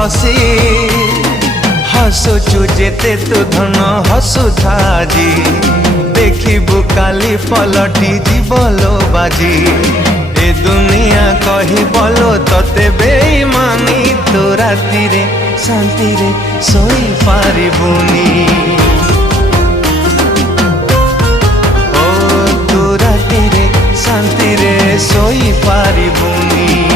हसी हसुचु जेते तू धन हसुथा जी देखिबु काली पलटी जीवलो बाजी ए दुनिया कही बोलो तते बेईमानी तो राति रे शांति रे सोई पारिबुनी ओ तू राति रे शांति रे सोई पारिबुनी।